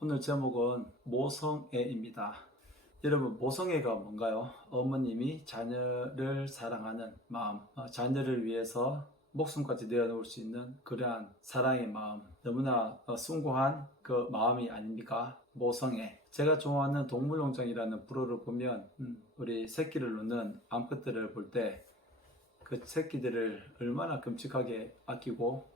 오늘 제목은 모성애입니다. 여러분 모성애가 뭔가요? 어머님이 자녀를 사랑하는 마음, 어, 자녀를 위해서 목숨까지 내어놓을 수 있는 그러한 사랑의 마음, 너무나 어, 숭고한 그 마음이 아닙니까? 모성애. 제가 좋아하는 동물농장이라는 프로를 보면 음, 우리 새끼를 놓는 암컷들을 볼 때 그 새끼들을 얼마나 끔찍하게 아끼고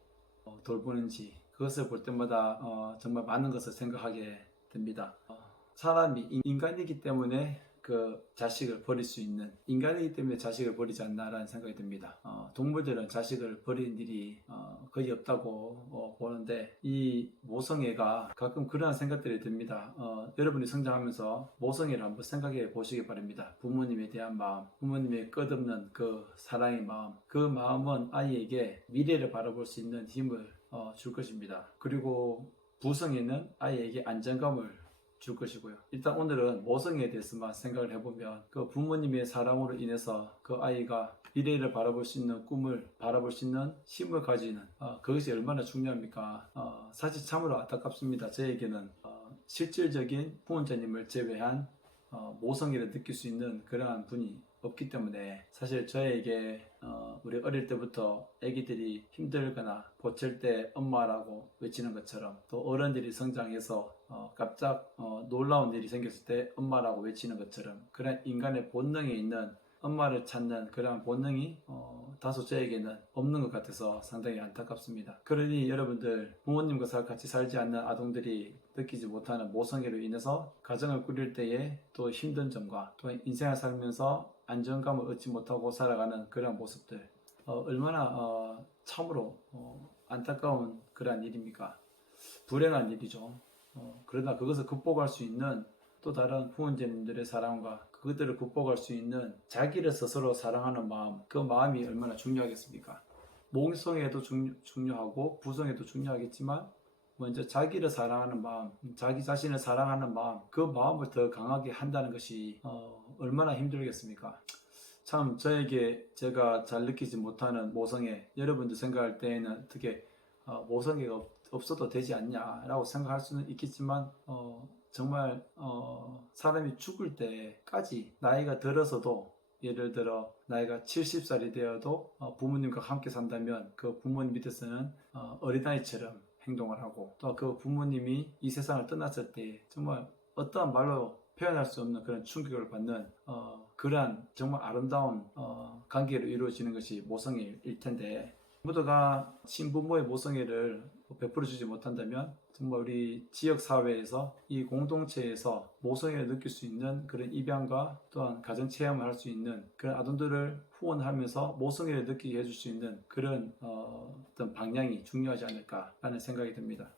어, 돌보는지 그것을 볼 때마다 어, 정말 많은 것을 생각하게 됩니다. 어, 사람이 인- 인간이기 때문에 그 자식을 버릴 수 있는 인간이기 때문에 자식을 버리지 않나라는 생각이 듭니다. 어, 동물들은 자식을 버리는 일이 어, 거의 없다고 어, 보는데 이 모성애가 가끔 그러한 생각들이 듭니다. 어, 여러분이 성장하면서 모성애를 한번 생각해 보시기 바랍니다. 부모님에 대한 마음, 부모님의 끝없는 그 사랑의 마음, 그 마음은 아이에게 미래를 바라볼 수 있는 힘을 어, 줄 것입니다. 그리고 부성애는 아이에게 안정감을 줄 것이고요. 일단 오늘은 모성애에 대해서만 생각을 해보면 그 부모님의 사랑으로 인해서 그 아이가 미래를 바라볼 수 있는 꿈을 바라볼 수 있는 힘을 가지는 어, 그것이 얼마나 중요합니까? 어, 사실 참으로 안타깝습니다. 저에게는 어, 실질적인 후원자님을 제외한 어, 모성애를 느낄 수 있는 그러한 분이 없기 때문에 사실 저에게 어, 우리 어릴 때부터 아기들이 힘들거나 고칠 때 엄마라고 외치는 것처럼 또 어른들이 성장해서 어, 깜짝 어, 놀라운 일이 생겼을 때 엄마라고 외치는 것처럼 그런 인간의 본능에 있는 엄마를 찾는 그러한 본능이 어, 다소 저에게는 없는 것 같아서 상당히 안타깝습니다. 그러니 여러분들 부모님과 같이 살지 않는 아동들이 느끼지 못하는 모성애로 인해서 가정을 꾸릴 때에 또 힘든 점과 또 인생을 살면서 안정감을 얻지 못하고 살아가는 그런 모습들 어, 얼마나 어, 참으로 어, 안타까운 그러한 일입니까? 불행한 일이죠. 어, 그러나 그것을 극복할 수 있는 또 다른 후원자님들의 사랑과 그것들을 극복할 수 있는 자기를 스스로 사랑하는 마음, 그 마음이 얼마나 중요하겠습니까? 모성애도 중, 중요하고 부성애도 중요하겠지만 먼저 자기를 사랑하는 마음, 자기 자신을 사랑하는 마음, 그 마음을 더 강하게 한다는 것이 어, 얼마나 힘들겠습니까? 참 저에게 제가 잘 느끼지 못하는 모성애, 여러분들 생각할 때에는 어떻게 어, 모성애가 없, 없어도 되지 않냐라고 생각할 수는 있겠지만 어, 정말 어, 사람이 죽을 때까지 나이가 들어서도 예를 들어 나이가 70살이 되어도 어, 부모님과 함께 산다면 그 부모님 밑에서는 어, 어린아이처럼 행동을 하고 또 그 부모님이 이 세상을 떠났을 때 정말 어떠한 말로 표현할 수 없는 그런 충격을 받는 어, 그러한 정말 아름다운 어, 관계로 이루어지는 것이 모성애일 텐데 모두가 친부모의 모성애를 베풀어 주지 못한다면 정말 우리 지역 사회에서 이 공동체에서 모성애를 느낄 수 있는 그런 입양과 또한 가정 체험을 할 수 있는 그런 아동들을 후원하면서 모성애를 느끼게 해줄 수 있는 그런 어, 떤 방향이 중요하지 않을까라는 생각이 듭니다.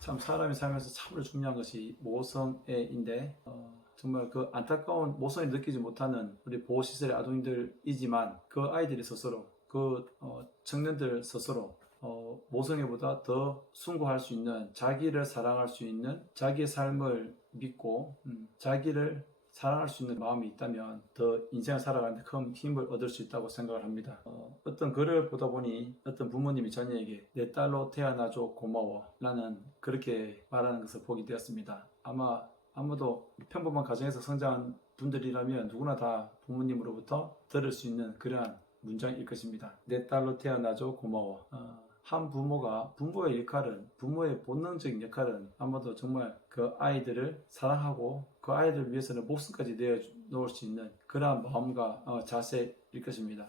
참 사람이 살면서 참으로 중요한 것이 모성애인데 어, 정말 그 안타까운 모성애 느끼지 못하는 우리 보호시설의 아동들이지만 그 아이들이 스스로 그 어, 청년들 스스로 어, 모성애보다 더 숭고할 수 있는 자기를 사랑할 수 있는 자기의 삶을 믿고 음, 자기를 사랑할 수 있는 마음이 있다면 더 인생을 살아가는데 큰 힘을 얻을 수 있다고 생각을 합니다. 어, 떤 글을 보다 보니 어떤 부모님이 자녀에게 내 딸로 태어나줘 고마워 라는 그렇게 말하는 것을 보게 되었습니다. 아마 아무도 평범한 가정에서 성장한 분들이라면 누구나 다 부모님으로부터 들을 수 있는 그러한 문장일 것입니다. 내 딸로 태어나줘 고마워. 어, 한 부모가 부모의 역할은 부모의 본능적인 역할은 아마도 정말 그 아이들을 사랑하고 그 아이들을 위해서는 목숨까지 내어 놓을 수 있는 그러한 마음과 어, 자세일 것입니다.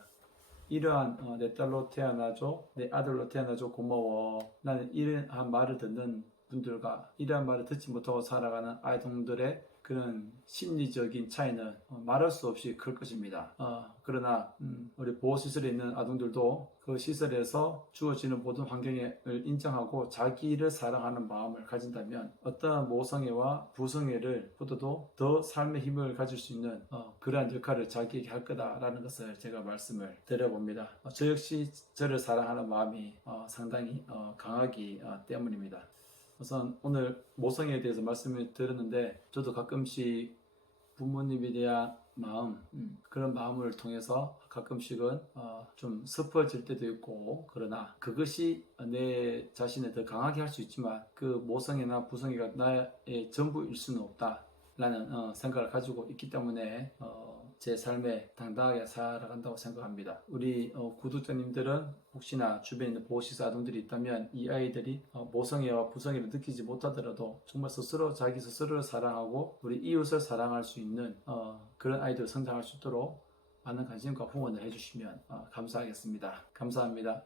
이러한 어, 내 딸로 태어나줘 내 아들로 태어나줘 고마워 라는 이러한 말을 듣는 분들과 이러한 말을 듣지 못하고 살아가는 아이들의 그런 심리적인 차이는 어, 말할 수 없이 클 것입니다. 어, 그러나 음, 우리 보호시설에 있는 아동들도 그 시설에서 주어지는 모든 환경을 인정하고 자기를 사랑하는 마음을 가진다면 어떠한 모성애와 부성애를 보다도 더 삶의 힘을 가질 수 있는 어, 그러한 역할을 자기에게 할 거다라는 것을 제가 말씀을 드려봅니다. 어, 저 역시 저를 사랑하는 마음이 어, 상당히 어, 강하기 어, 때문입니다. 우선 오늘 모성애에 대해서 말씀을 드렸는데 저도 가끔씩 부모님에 대한 마음 음, 그런 마음을 통해서 가끔씩은 어, 좀 슬퍼질 때도 있고 그러나 그것이 내 자신을 더 강하게 할 수 있지만 그 모성애나 부성애가 나의 전부일 수는 없다라는 어, 생각을 가지고 있기 때문에 어, 제 삶에 당당하게 살아간다고 생각합니다. 우리 어, 구독자님들은 혹시나 주변에 있는 보호시설 아동들이 있다면 이 아이들이 어, 모성애와 부성애를 느끼지 못하더라도 정말 스스로 자기 스스로를 사랑하고 우리 이웃을 사랑할 수 있는 어, 그런 아이들 성장할 수 있도록 많은 관심과 후원을 해주시면 어, 감사하겠습니다. 감사합니다.